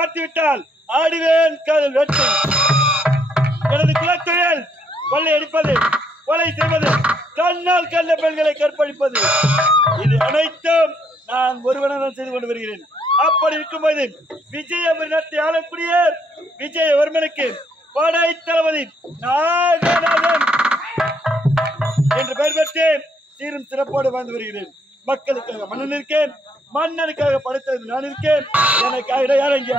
பார்த்து விட்டால் ஆடுவேன் காதல் வெற்றி. எனது குலத்தொழில் கொள்ளை அடிப்பது, கொலை செய்வது, கண்ணால் கண்ட பெண்களை கற்பழிப்பது, இது அனைத்தும் நான் ஒருவனாக செய்து கொண்டு வருகிறேன். அப்படி இருக்கும்போது விஜயபுரி நாட்டை ஆளக்கூடிய விஜயவர்மனுக்கு படை தளபதி நாகநாதன் என்று பெயர் பெற்று சீரும் சிறப்போடு வாழ்ந்து வருகிறேன். மக்களுக்காக மன்னன் இருக்கேன், மன்னனுக்காக படைத்தது நான் இருக்கேன். எனக்காக இடையாரங்க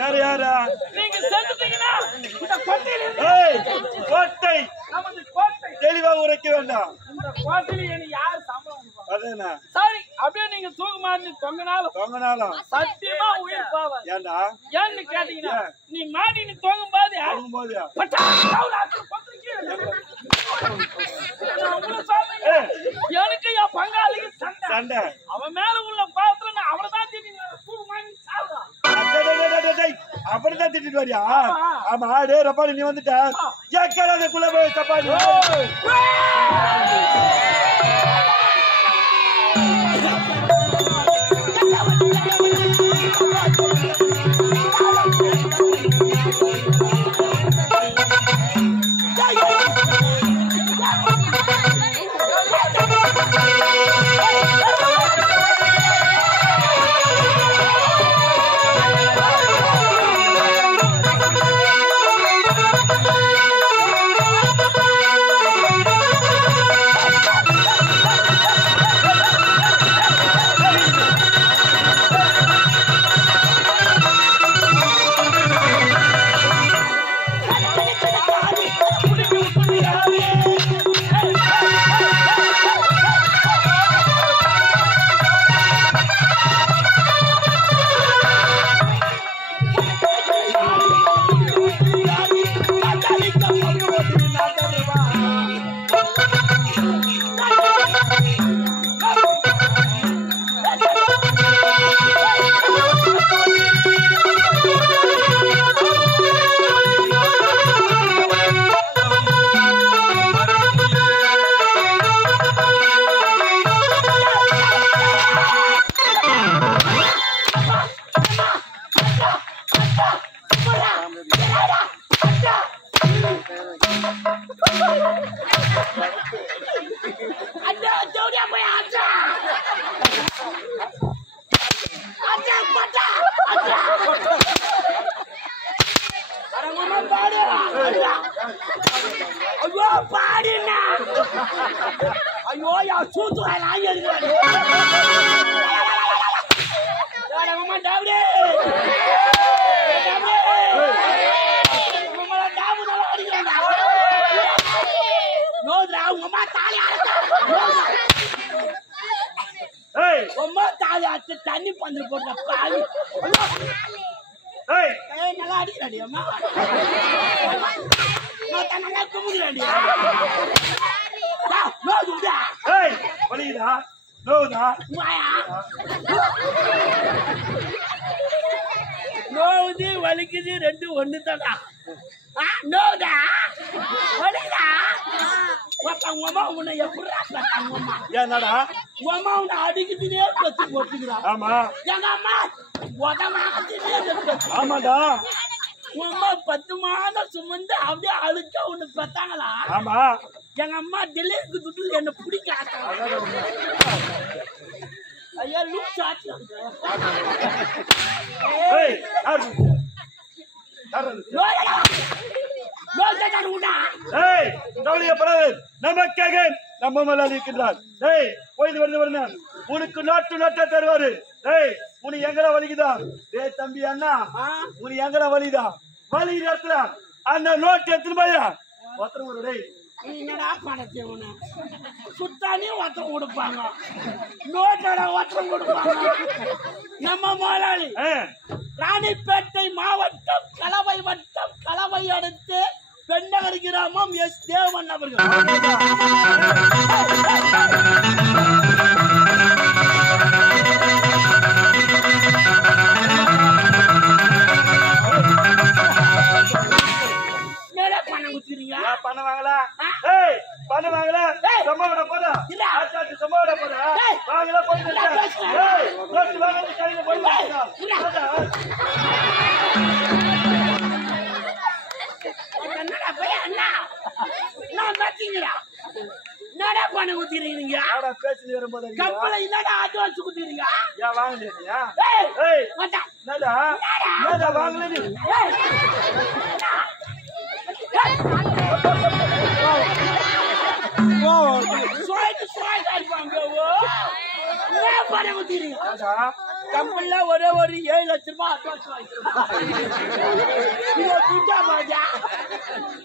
வேற யாரா? நீங்க செத்துட்டீங்கன்னா இந்த கோட்டை தெளிவாக உரைக்க வேண்டாம். இந்த கோட்டையில எனக்கு யாரு சம்பளம் அதேனா சரி அப்படியே நீங்க தூங்க மாட்டி தொங்கனாலும் சத்தியமா உயிர் போவாது. ஏண்டா ஏன்னு கேட்டீங்கன்னா நீ மாட்டி நீ தொங்கும்போது எனக்கு என் பங்காளிக்கு சண்டை அவன் மேல உள்ள பாத்துல நான் அவனைதான் தூக்கு மாட்டி சாப்பிடுறான். அப்படிதான் திட்டிட்டு வரியா? ஆமா டே ரப்பாடி நீ வந்துட்ட கேட்காதக்குள்ள போய் தப்பாடி ஐயோ யா சூத்து தண்ணி பந்து போட்ட பாவி நல்லா அடிக்கிறாடி அம்மா நோவுது வலிக்குது ரெண்டு ஒண்ணு தானா நோவுதா வலிக்குதா உங்க அம்மா உன்னை எப்படி ஏன்னாடா உங்க அம்மா உன்னை அடிக்குதுன்னே கத்து போட்டுக்கிறான். ஆமா எங்க அம்மா ஆமாடா உங்க அம்மா 10 மாதம் சுமந்து அப்படியே அழுச்சா ஒண்ணு பெத்தாங்களா? ஆமா எங்க அம்மா டெலிவரிக்கு துட்டு என்ன பிடிக்காத ஐயா லூஸ் ஆச்சு. கவலையப்படாது. நமக்காக நம்ம முதலாளி இருக்கின்றார். டேய் போயிட்டு வந்து வரணும். உனக்கு நாட்டா தருவாரு. டேய் உனக்கு எங்கடா வலிக்குதா? டேய் தம்பி அண்ணா உனக்கு எங்கடா வலிதா? வலி இடத்துல அந்த நோட்டு எடுத்துன்னு போயா ஒருத்தர் ஒரு டேய் என்னடா பணத்தை உன சுத்தானே ஒருத்தம் கொடுப்பாங்க, நோட்டோட ஒருத்தம் கொடுப்பாங்க. நம்ம முதலாளி ராணிப்பேட்டை மாவட்டம் கலவை வட்டம் கலவை அடுத்து பெண்ணகர் கிராமம் எஸ் தேவன் அவர்கள். பணம் வாங்கல பணம் வாங்கல சம்பவம் போதா சம்பவம் போதா வாங்கல போயிட்டு கையில போய் என்னடா பணம் குத்திருக்கீங்க? பேசி வரும்போது கப்பல என்னடா அட்வான்ஸ் குத்திருக்கீங்க? ஏன் வாங்கலையா? வாங்கல நீ கம்பெனில ஒரே ஒரு 7 லட்சம் ரூபாய் அட்வான்ஸ் வாங்கிக்கிறேன்.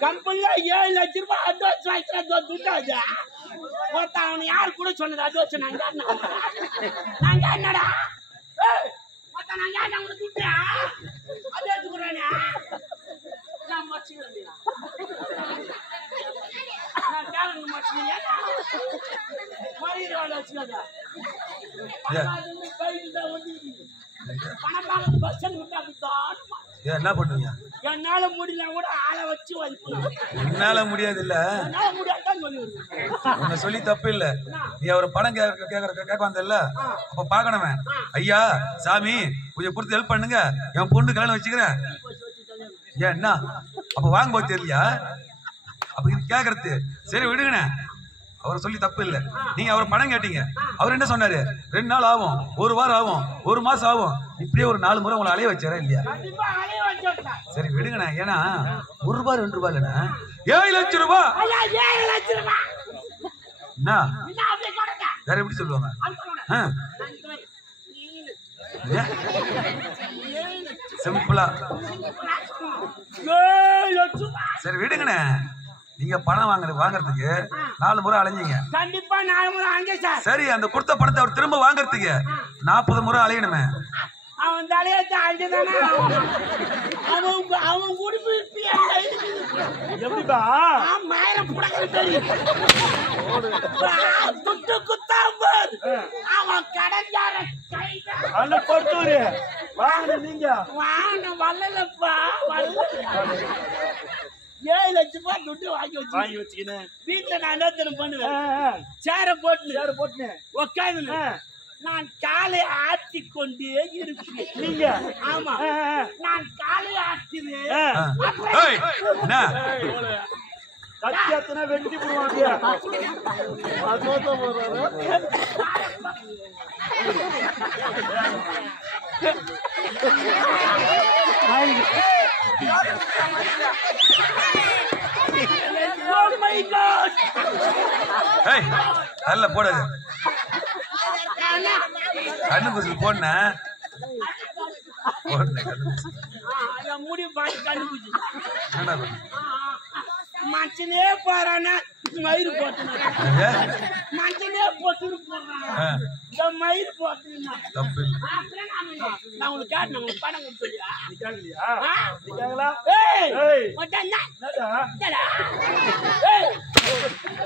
கம்பெனில 7 லட்சம் ரூபாய் அட்வான்ஸ் வாங்கிக்கிறேன். துட்டாஜா ஒருத்தன் அவனை யாரு கூட சொன்னது அட்வான்ஸ்? நாங்க என்னடா நாங்க துட்டா அது எடுத்துக்கிறேன். நான் மச்சிக்கிறேன் என்ன பண்ணுவீங்க? என்னால முடியல கூட ஆளை வச்சு என்னால முடியாது இல்ல உன்னை சொல்லி தப்பு இல்ல. நீ அவர் பணம் கேட்க வந்தல்ல அப்ப பாக்கணுமே. ஐயா சாமி கொஞ்சம் கொடுத்து ஹெல்ப் பண்ணுங்க, என் பொண்ணு கல்யாணம் வச்சுக்கிறேன். ஏன் என்ன அப்ப வாங்க போது தெரியலையா? அப்ப இது கேக்குறது சரி விடுங்கண்ணே. அவரை சொல்லி தப்பு இல்ல. நீங்க அவர் பணம் கேட்டீங்க, அவர் என்ன சொன்னாரு? 2 நாள் ஆகும், 1 வாரம் ஆகும், 1 மாசம் ஆகும். இப்படியே ஒரு 4 முறை உங்களை அலைய வச்சாரா இல்லையா? சரி விடுங்கண்ணே. ஏன்னா 1 ரூபாய் 2 ரூபாய் இல்லண்ணா 7 லட்சம் ரூபாய். என்ன வேற எப்படி சொல்லுவாங்க? சிம்பிளா சரி விடுங்கண்ணே. நீங்க பணம் வாங்குறதுக்கு 4 முறை அலைஞ்சிங்க. கண்டிப்பா 4 முறை அலைஞ்ச சார். சரி அந்த கொடுத்த பணத்தை அவர் திரும்ப வாங்குறதுக்கு 40 முறை அலையணுமே. அவன் தலையத்தை அழிஞ்சுதானே அவன் குடிப்பு எப்படிப்பா மயிரம் புடக்கிற தெரியும் துட்டு குத்தாம்பர் அவன் கடஞ்சார அந்த கொடுத்தூரு வாங்க நீங்க வாங்க வல்லலப்பா வல்ல 7 லட்சம் ரூபாய் துட்டு வாங்கி வச்சுக்கினேன். வீட்டுல நான் என்ன பண்ணுவேன்? சேர போட்டு உட்காந்து நான் காலை ஆட்டி கொண்டே இருப்பேன். நீங்க ஆமா நான் காலை ஆட்டுவேன். கத்தியாத்தனா வெட்டி போடுவாங்க. Oh my God! Hey, நல்ல போடாது. கண்ணு குசு போடுன. முடி பாடி கண்ணு குசு. என்ன பண்ணு? மச்சனே பாரானா மயிறு போட்டுனா. மச்சனே போட்டு போறானா. இந்த மயிறு போட்டுனா. தப்பு இல்ல. நான் உங்களுக்கு காட்டுறேன், உங்களுக்கு பணம் கொடுத்துறியா? நிக்காங்கலையா? நிக்காங்களா? ஏய் மச்சனா. என்னடா? ஏய்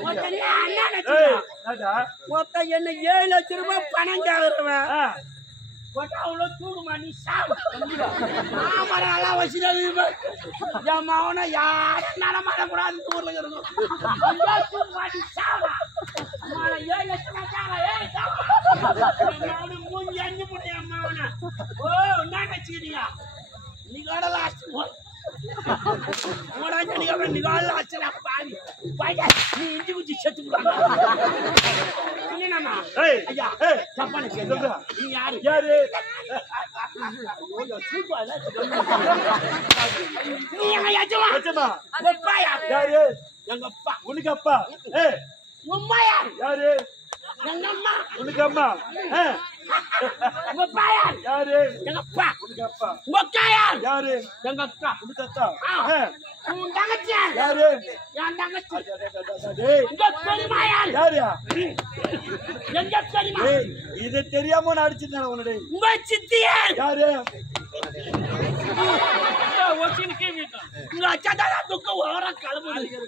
மச்சனா அண்ணா நச்சா. என்னடா? மொத்த என்ன 7 லட்சம் ரூபாய் பணம் கேக்குறவன். போட்டா அவ்வளோ தூக்குமா நீ சாவு. ஆமாம் வச்சுதான் என் மாவனை யாரும் நடமாடக்கூடாது ஊர்ல இருக்கணும். மாட்டி சாவா 7 லட்சம் மூஞ்சி அஞ்சு போட என் மாவனை. ஓ என்ன வச்சுக்கிறீங்க? நீ கூட லாஸ்ட் நீ லாஸ்ட் பாவி நீ இஞ்சி குச்சி செத்து என்னமா ஐயா தப்பான கேள்வி. நீ யாரு யாரு? நீ எங்க யஜமா நிஜமா? ஒப்பாயா? யாரு? எங்க அப்பா. உனக்கு அப்பா. உம்மாயா யாரு? எங்க அம்மா. உனக்கு அம்மா. உங்க பாயா யாரு? எங்க அப்பா. உனக்கு அப்பா. உங்க காயா யாரு? எங்க அக்கா. உனக்கு அக்கா. உன் தங்கச்சி யாரு? என் தங்கச்சி. டேய், உங்க பெரியமாயா யாரு? எங்க பெரியமா. டேய், இது தெரியாம நான் அடிச்சிட்டேன் உன்னை. டேய், உங்க சித்தியா யாரு? உங்க அச்சாதான் துக்க ஓர கிளம்புது.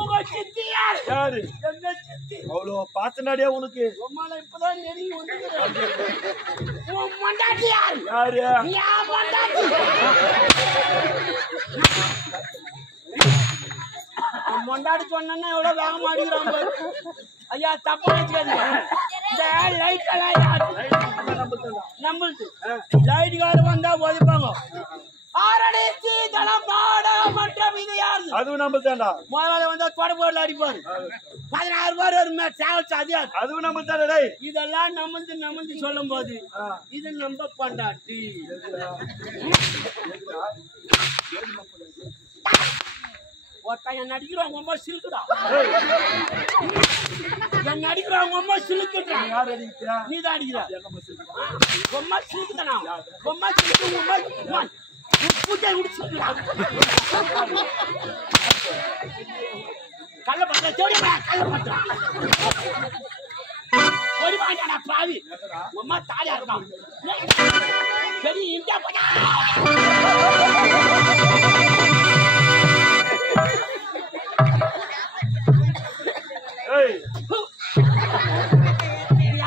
உங்க சித்தியா யாரு? எங்க சித்தி. அவ்வளோ பாத்தனாடியா உனக்கு? உம்மால இப்பதான் நெருங்கி வந்து உன் மண்டாட்டி யாரு? யாரு? என் மண்டாட்டி. மொண்டாடி சொன்னா எவ்வளவு வேகமா அடிக்கிறாங்க. ஐயா தப்பா வச்சுக்காதீங்க. இந்த லைட் நம்மளுக்கு லைட்டுக்கார வந்தா ஒதுப்பாங்க. ஆரடிச்சு தளம் பாட மற்றும் இது யாரு? அதுவும் நம்மளுதான்டா. முதல்ல வந்தா தொடர்போர்ல அடிப்பாரு. 16 பேர் ஒரு டிராவல்ஸ் அதிகார். அதுவும் நம்மளுதானே. டேய், இதெல்லாம் நம்மந்து சொல்லும் போது இது நம்ம பண்டாட்டி. ஒருத்தன் என் நடிக்கிறவங்க அம்மா சிலுக்குடா. என் நடிக்கிறவங்க அம்மா சிலுக்குடா. யார் அடிக்கிறா? நீ தான் அடிக்கிற. அம்மா சிலுக்குதானா? அம்மா சிலுக்கு அம்மா பூஜை முடிச்சுடா. கள்ள பண்ற தேடிடா. கள்ள பண்ற ஒரு மாட்டாடா பாவி. அம்மா தாலியா இருக்கான். சரி இந்தியா போடா. ஏய்,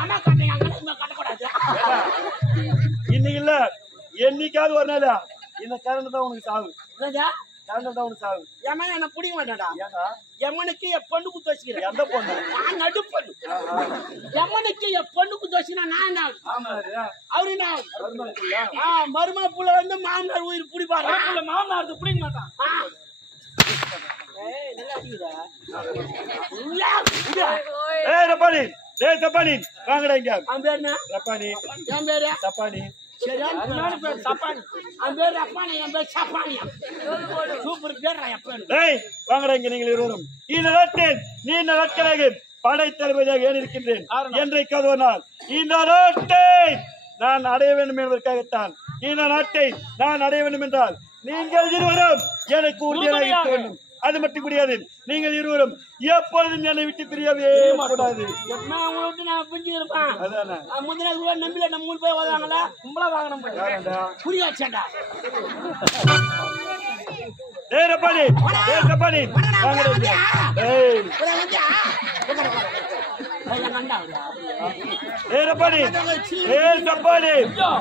அம்மா கட்டங்க கட்டக்கூடாது. இன்னைக்கு இல்ல, என்னைக்காவது ஒரு நாள் இந்த கரண்ட் தான் உனக்கு சாவு. என்னடா? கரண்ட் தான் உனக்கு சாவு. ஏமா என்ன பிடிக்க மாட்டாடா. ஏன்னா எம்மனுக்கு என் பொண்ணு குத்து வச்சுக்கிறேன். எந்த பொண்ணு? நான் நடுப்பண்ணு. எம்மனுக்கு என் பொண்ணு குத்து வச்சுனா நான் என்ன ஆகுது? அவரு என்ன ஆகுது? மருமா புள்ள வந்து மாமனார் உயிர் பிடிப்பாரு. மாமனாருக்கு பிடிக்க மாட்டான். ஏய் ரப்பானி, டேய் சப்பானி, வாங்கடா இங்க. அவன் பேர் என்ன? ரப்பானி. என் பேரு சப்பானி. சரியான பேர் சப்பானி. அவன் பேர் ரப்பானி, என் பேர் சப்பானியா. சூப்பர் பேர் எப்ப. டேய், வாங்கடா இங்க நீங்கள் இருவரும். இந்த நாட்டில் நீண்ட நாட்களாக படை தளபதியாக ஏன் இருக்கின்றேன் என்றைக்காவது ஒரு நாள் இந்த நாட்டை நான் அடைய வேண்டும் என்பதற்காகத்தான். இந்த நாட்டை நான் அடைய வேண்டும் என்றால் நீங்கள் இருவரும் எனக்கு உறுதியாக இருக்க வேண்டும். அது மட்டும் முடியாது. நீங்கள் இருவரும் எப்பொழுதும் என்னை விட்டு பிரியவே கூடாது. நம்பில நம்ம போய் வாங்கல கும்பலா வாங்கணும். புரியாச்சேண்டா. டேய் ரப்பானி, டேய் சப்பானி, வாங்கடா இங்க. டேய் டேய் ரப்பானி, டேய் சப்பானி,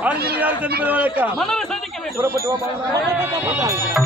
அன்னைக்கு யார் சந்திப்பது வழக்கம். மனதை சந்திக்க வேண்டும். புறப்பட்டு வா.